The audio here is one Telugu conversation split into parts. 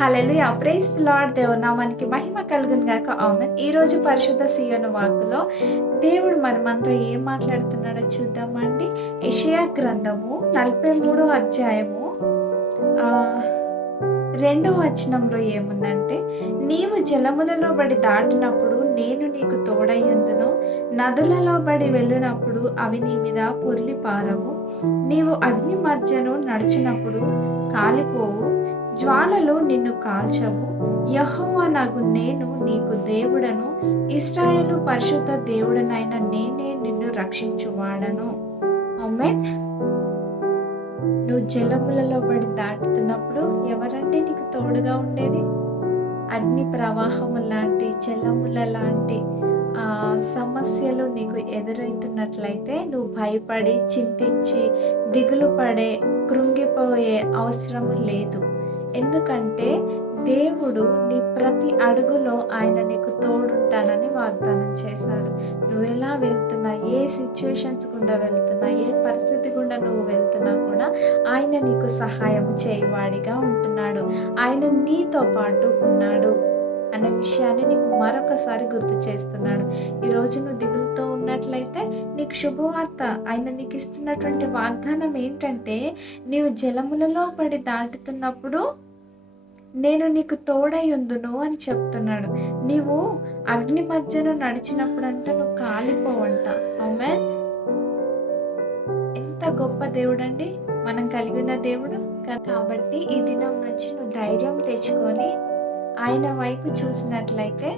Hallelujah, praise the lord. దేవుని నామానికి మహిమ కలుగును గాక. ఆమేన్. ఈ రోజు పరిశుద్ధ సీయోను వాక్కులో దేవుడు మనతో ఏం మాట్లాడుతున్నాడో చూద్దామండి. యెషయా గ్రంథము 43వ అధ్యాయము 2వ వచనంలో ఏముందంటే, నీవు జలములలో బడి దాటినప్పుడు నేను నీకు తోడయ్యుందును, నదులలో బడి వెళ్ళినప్పుడు అవి నీ మీద పొర్లి పారవు, నీవు అగ్ని మధ్యను నడిచినప్పుడు కాలిపోవు, జ్వాలలు నిన్ను కాల్చవు, యెహోవానగు నేను నీకు దేవుడను, ఇశ్రాయేలు పరిశుద్ధ దేవుడనైన నేనే నిన్ను రక్షించువాడను. ఆమేన్. నువ్వు జలములలో పడి దాటుతున్నప్పుడు ఎవరంటే నీకు తోడుగా ఉండేది? అగ్ని ప్రవాహము లాంటి, జలముల లాంటి సమస్యలు నీకు ఎదురవుతున్నట్లయితే నువ్వు భయపడి, చింతించి, దిగులు పడే, కృంగిపోయే అవసరము లేదు. ఎందుకంటే దేవుడు నీ ప్రతి అడుగులో ఆయన నీకు తోడుంటానని వాగ్దానం చేశాడు. నువ్వు ఎలా వెళ్తున్నా, ఏ సిచ్యువేషన్స్ గుండా వెళ్తున్నా, ఏ పరిస్థితి గుండా నువ్వు వెళ్తున్నా కూడా ఆయన నీకు సహాయం చేయవాడిగా ఉంటున్నాడు. ఆయన నీతో పాటు ఉన్నాడు అనే విషయాన్ని నీకు మరొకసారి గుర్తు చేస్తున్నాడు. ఈరోజు నువ్వు దిగులుతో ఉన్నట్లయితే నీకు శుభవార్త. ఆయన నీకు ఇస్తున్నటువంటి వాగ్దానం ఏంటంటే, నీవు జలములలో పడి దాటుతున్నప్పుడు నేను నీకు తోడై ఉందును అని చెప్తున్నాడు. నీవు అగ్ని మధ్యను నడిచినప్పుడు అంటే నువ్వు కాలిపోవంట. ఆమేన్. ఎంత గొప్ప దేవుడు అండి మనం కలిగిన దేవుడు. కాబట్టి ఈ దినం నుంచి నువ్వు ధైర్యం తెచ్చుకొని ఆయన వైపు చూసినట్లయితే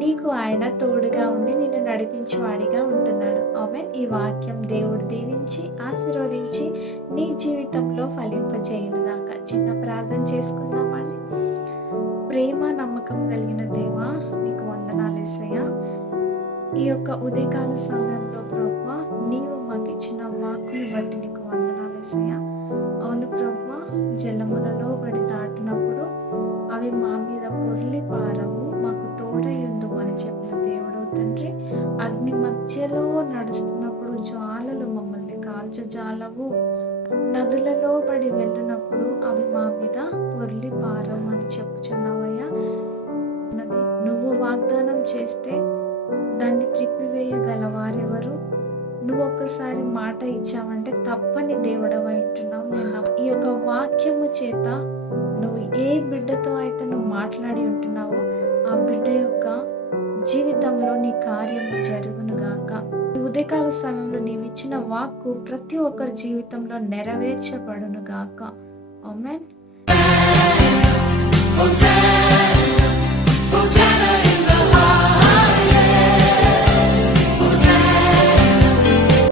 నీకు ఆయన తోడుగా ఉండి నిన్ను నడిపించేవాడిగా ఉంటున్నాడు. ఆమేన్. ఈ వాక్యం దేవుడు దీవించి ఆశీర్వదించి నీ జీవితంలో ఫలింపచేయునుగాక. చిన్న ప్రార్థన చేసుకుందామండి. ప్రేమ నమ్మకం కలిగిన దేవా, నీకు వందనాలు యేసయ్యా. ఈ యొక్క ఉదయకాల సమయంలో ప్రభువా, నీవు మాకు ఇచ్చిన వాక్కుని బట్టి నీకు వందనాలు యేసయ్యా. అవును ప్రభువా, జలములలో పడి దాటినప్పుడు అవి మా మీద పొర్లి పారవు, మాకు తోడయుందు అని చెప్పిన దేవుడు తండ్రి. అగ్ని మధ్యలో నడుస్తున్నప్పుడు జ్వాలలు మమ్మల్ని కాల్చజాలవు, నదులలో పడి వెళ్ళినప్పుడు అవి మా మీద పొర్లి పారవు అని చెప్పుచున్నావయ్యా. నువ్వు వాగ్దానం చేస్తే దాన్ని త్రిప్పివేయగలవారెవరు? నువ్వు ఒక్కసారి మాట ఇచ్చావంటే తప్పని దేవుడవై ఉంటున్నావు. నేను ఈ యొక్క వాక్యము చేత నువ్వు ఏ బిడ్డతో అయితే నువ్వు మాట్లాడి ఉంటున్నావో ఆ బిడ్డ యొక్క జీవితంలో నీ కార్యము జరుగునుగాక. ఈ ఉదయకాల సమయంలో నీవు ఇచ్చిన వాక్కు ప్రతి ఒక్కరి జీవితంలో నెరవేర్చబడునుగాక. ఆమేన్.